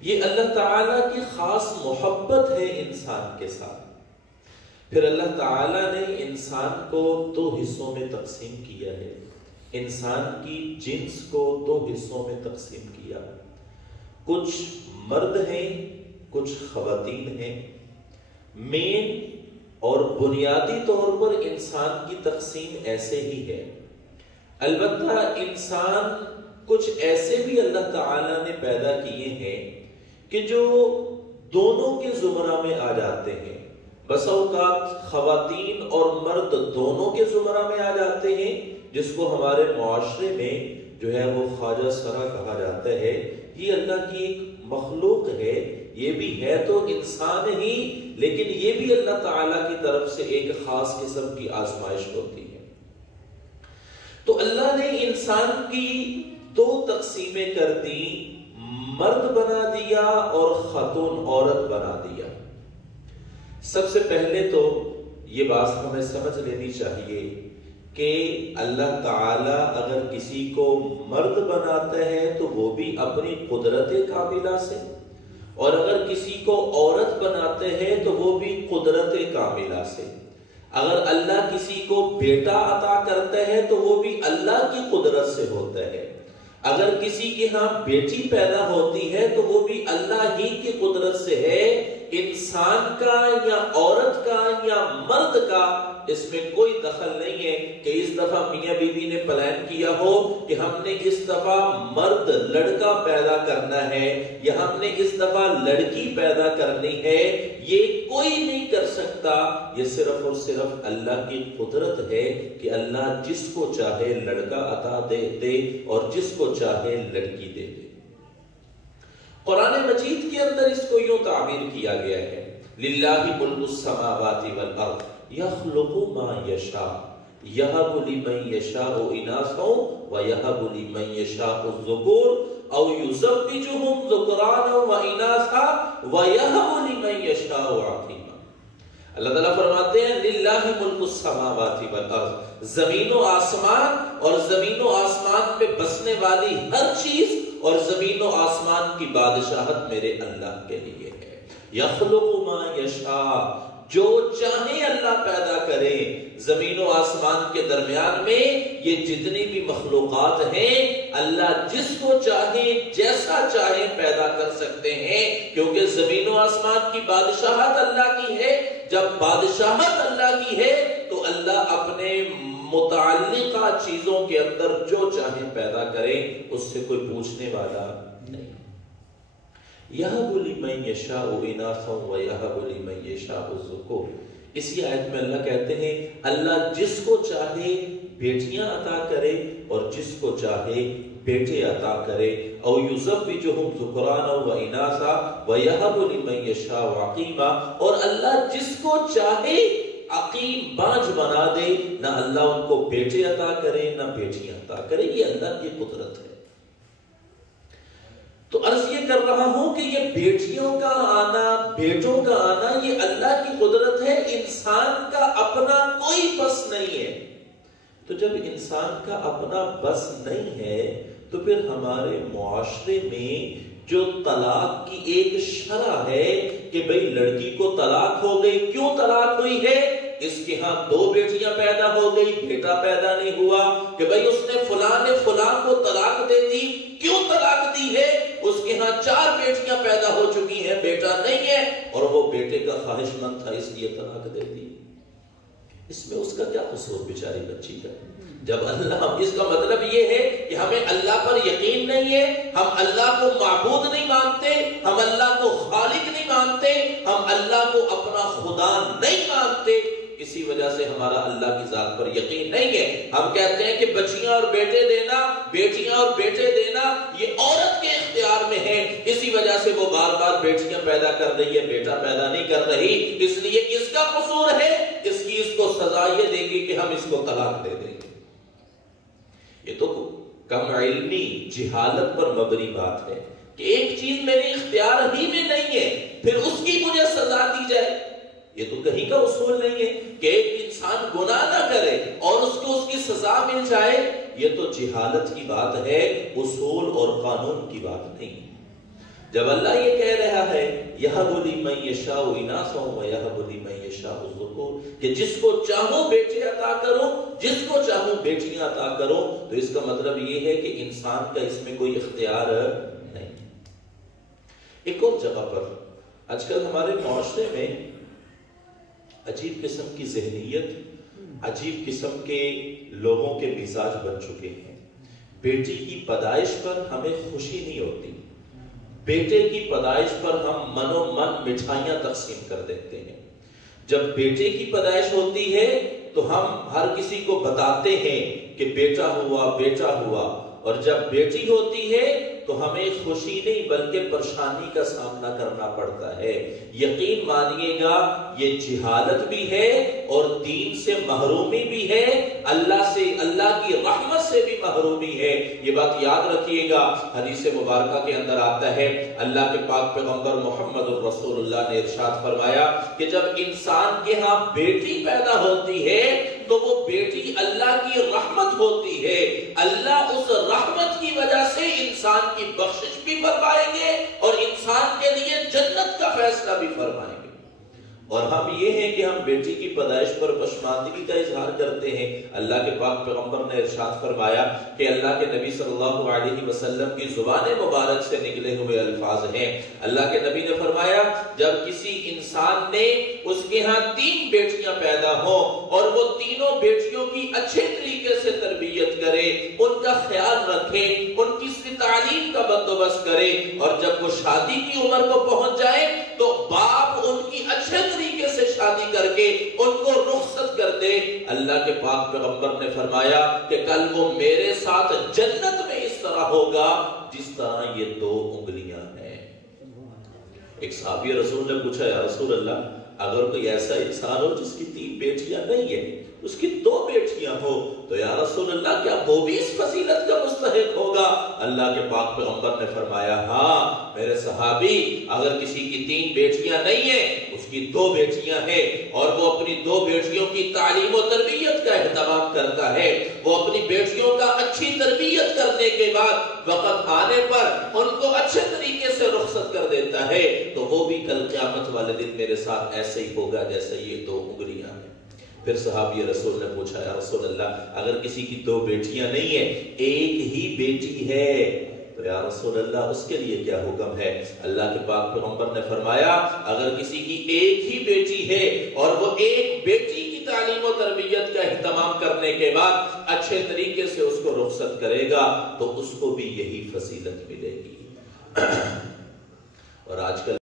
یہ اللہ تعالیٰ کی خاص محبت ہے انسان کے ساتھ۔ پھر اللہ تعالیٰ نے انسان کو دو حصوں میں تقسیم کیا ہے، انسان کی جنس کو دو حصوں میں تقسیم کیا، کچھ مرد ہیں کچھ خواتین ہیں۔ مین اور بنیادی طور پر انسان کی تقسیم ایسے ہی ہے، البتہ انسان کچھ ایسے بھی اللہ تعالیٰ نے پیدا کیے ہیں کہ جو دونوں کے زمرہ میں آ جاتے ہیں۔ بس اوقات خواتین اور مرد دونوں کے زمرہ میں آ جاتے ہیں، جس کو ہمارے معاشرے میں جو ہے وہ خواجہ سرا کہا جاتا ہے۔ یہ اللہ کی ایک مخلوق ہے، یہ بھی ہے تو انسان ہی، لیکن یہ بھی اللہ تعالیٰ کی طرف سے ایک خاص قسم کی آزمائش ہوتی ہے۔ تو اللہ نے انسان کی دو تقسیمیں کر دی، مرد بنا دیا اور خاتون عورت بنا دیا۔ سب سے پہلے تو یہ بات ہمیں سمجھ لینی چاہیے کہ اللہ تعالیٰ اگر کسی کو مرد بناتا ہے تو وہ بھی اپنی قدرت کاملہ سے، اور اگر کسی کو عورت بناتے ہیں تو وہ بھی قدرت کاملہ سے۔ اگر اللہ کسی کو بیٹا عطا کرتا ہے تو وہ بھی اللہ کی قدرت سے ہوتا ہے، اگر کسی کے ہاں بیٹی پیدا ہوتی ہے تو وہ بھی اللہ ہی کی قدرت سے ہے۔ انسان کا یا عورت کا یا مرد کا اس میں کوئی دخل نہیں ہے کہ اس دفعہ میاں بیوی نے پلان کیا ہو کہ ہم نے اس دفعہ مرد لڑکا پیدا کرنا ہے یا ہم نے اس دفعہ لڑکی پیدا کرنی ہے۔ یہ کوئی نہیں کر سکتا، یہ صرف اور صرف اللہ کی قدرت ہے کہ اللہ جس کو چاہے لڑکا عطا دے اور جس کو چاہے لڑکی دے۔ قرآن مجید کے اندر اس کو یوں تعبیر کیا گیا ہے، للہ ملک السماوات والارض یخلق ما یشاء یہب لمن یشاء اناثا ویہب لمن یشاء الذکور او یزوجہم ذکرانا واناثا ویہب لمن یشاء عقیما۔ اللہ تعالیٰ فرماتے ہیں للہ ملک السماوات والارض، زمین و آسمان اور زمین و آسمان پہ بسنے والی ہر چیز اور زمین و آسمان کی بادشاہت میرے اللہ کے لیے ہے۔ یخلق ما یشاء، جو چاہے اللہ پیدا کرے۔ زمین و آسمان کے درمیان میں یہ جتنی بھی مخلوقات ہیں اللہ جس کو چاہے جیسا چاہے پیدا کر سکتے ہیں، کیونکہ زمین و آسمان کی بادشاہت اللہ کی ہے۔ جب بادشاہت اللہ کی ہے تو اللہ اپنے متعلقہ چیزوں کے اندر جو چاہے پیدا کرے، اس سے کوئی پوچھنے والا نہیں۔ یہب لمن یشاء اناثا ویہب لمن یشاء الذکور، اسی آیت میں اللہ کہتے ہیں اللہ جس کو چاہے بیٹیاں عطا کرے اور جس کو چاہے بیٹے عطا کرے، او یزوجہم ذکرانا واناثا ویہب لمن یشاء عقیما، اور اللہ جس کو چاہے عقیم بانجھ بنا دے، نہ اللہ ان کو بیٹے عطا کرے نہ بیٹیاں عطا کرے۔ یہ اللہ کی قدرت ہے۔ تو عرض یہ کر رہا ہوں کہ یہ بیٹیوں کا آنا بیٹوں کا آنا یہ اللہ کی قدرت ہے، انسان کا اپنا کوئی بس نہیں ہے۔ تو جب انسان کا اپنا بس نہیں ہے تو پھر ہمارے معاشرے میں جو طلاق کی ایک شرح ہے کہ بھئی لڑکی کو طلاق ہو گئی، کیوں طلاق ہوئی ہے؟ اس کے ہاں دو بیٹیاں پیدا ہو گئی، بیٹا پیدا نہیں ہوا، کہ بھئی اس نے فلاں کو طلاق دے دی، کیوں طلاق دی ہے؟ اس کے ہاں 4 بیٹیاں پیدا ہو چکی ہیں، بیٹا نہیں ہے، اور وہ بیٹے کا خواہش مند تھا اس لیے طلاق دے دی۔ اس میں اس کا کیا قصور بیچاری بچی کا؟ جب اللہ، اس کا مطلب یہ ہے کہ ہمیں اللہ پر یقین نہیں ہے، ہم اللہ کو معبود نہیں مانتے، ہم اللہ کو خالق نہیں مانتے، ہم اللہ کو اپنا خدا نہیں مانتے، اسی وجہ سے ہمارا اللہ کی ذات پر یقین نہیں ہے۔ ہم کہتے ہیں کہ بچیاں اور بیٹے دینا، بیٹیاں اور بیٹے دینا یہ عورت کے اختیار میں ہے، اسی وجہ سے وہ بار بار بیٹیاں پیدا کر رہی ہے، بیٹا پیدا نہیں کر رہی، اس لیے اس کا قصور ہے، اس کو سزا یہ دے گی کہ ہم اس کو طلاق دے دیں گے۔ یہ تو کم علمی جہالت پر مبنی بات ہے کہ ایک چیز میرے اختیار ہی میں نہیں ہے پھر اس کی مجھے سزا دی جائے۔ یہ تو کہیں کا اصول نہیں ہے کہ ایک انسان گناہ نہ کرے اور اس کو اس کی سزا مل جائے، یہ تو جہالت کی بات ہے، اصول اور قانون کی بات نہیں۔ جب اللہ یہ کہہ رہا ہے یَهَبُ لِمَن يَشَاءُ إِنَاثًا وَيَهَبُ لِمَن يَشَاءُ الذُّكُورَ کہ جس کو چاہوں بیٹے عطا کرو، جس کو چاہوں بیٹیاں عطا کرو، تو اس کا مطلب یہ ہے کہ انسان کا اس میں کوئی اختیار نہیں۔ ایک اور جگہ پر آج کل ہمارے معاشرے میں عجیب قسم کی ذہنیت، عجیب قسم کے لوگوں کے مزاج بن چکے ہیں۔ بیٹی کی پیدائش پر ہمیں خوشی نہیں ہوتی، بیٹے کی پیدائش پر ہم من و من مٹھائیاں تقسیم کر دیتے ہیں۔ جب بیٹے کی پیدائش ہوتی ہے تو ہم ہر کسی کو بتاتے ہیں کہ بیٹا ہوا، بیٹا ہوا، اور جب بیٹی ہوتی ہے تو ہمیں خوشی نہیں بلکہ پریشانی کا سامنا کرنا پڑتا ہے۔ یقین مانیے گا یہ جہالت بھی ہے اور دین سے محرومی بھی ہے، اللہ سے، اللہ کی رحمت سے بھی محرومی ہے۔ یہ بات یاد رکھیے گا، حدیث مبارکہ کے اندر آتا ہے، اللہ کے پاک پیغمبر محمد رسول اللہ نے ارشاد فرمایا کہ جب انسان کے ہاں بیٹی پیدا ہوتی ہے تو وہ بیٹی اللہ کی رحمت ہوتی ہے، اللہ اس رحمت کی وجہ سے انسان کی بخشش بھی فرمائیں گے اور انسان کے لیے جنت کا فیصلہ بھی فرمائیں گے۔ اور ہم یہ ہیں کہ ہم بیٹی کی پیدائش پر پشماندگی کا اظہار کرتے ہیں۔ اللہ کے پاک پیغمبر نے ارشاد فرمایا کہ اللہ کے نبی صلی اللہ علیہ وسلم کی زبان مبارک سے نکلے ہوئے الفاظ ہیں۔ اللہ کے نبی نے فرمایا جب کسی انسان نے اس کے ہاں 3 بیٹیاں پیدا ہوں اور وہ تینوں بیٹیوں کی اچھے طریقے سے تربیت کرے، ان کا خیال رکھے، ان کی تعلیم کا بندوبست کرے، اور جب وہ شادی کی عمر کو پہنچ جائے تو باپ ان کی اچھے طریقے سے شادی کر کے ان کو رخصت کر دے، اللہ کے پاک پیغمبر نے فرمایا کہ کل وہ میرے ساتھ جنت میں اس طرح ہوگا جس طرح یہ 2 انگلیاں ہیں۔ ایک صحابی رسول نے پوچھا یا رسول اللہ اگر کوئی ایسا انسان ہو جس کی 3 بیٹیاں نہیں ہیں، اس کی 2 بیٹیاں ہو، تو یا رسول اللہ کیا وہ بھی اس فضیلت کا مستحق ہوگا؟ اللہ کے پاک پیغمبر نے فرمایا ہاں میرے صحابی، اگر کسی کی 3 بیٹیاں نہیں ہیں، اس کی 2 بیٹیاں ہیں اور وہ اپنی 2 بیٹیوں کی تعلیم و تربیت کا اہتمام کرتا ہے، وہ اپنی بیٹیوں کا اچھی تربیت کرنے کے بعد وقت آنے پر ان کو اچھے طریقے سے رخصت کر دیتا ہے، تو وہ بھی کل قیامت والے دن میرے ساتھ ایسے ہی ہوگا جیسے یہ 2 انگلیاں ہیں۔ پھر صحابی رسول نے پوچھا یا رسول اللہ اگر کسی کی 2 بیٹیاں نہیں ہیں، ایک ہی بیٹی ہے، تو یا رسول اللہ اس کے لیے کیا حکم ہے؟ اللہ کے پاک پیغمبر نے فرمایا اگر کسی کی ایک ہی بیٹی ہے اور وہ ایک بیٹی کی تعلیم و تربیت کا اہتمام کرنے کے بعد اچھے طریقے سے اس کو رخصت کرے گا تو اس کو بھی یہی فضیلت ملے گی۔ اور آج کل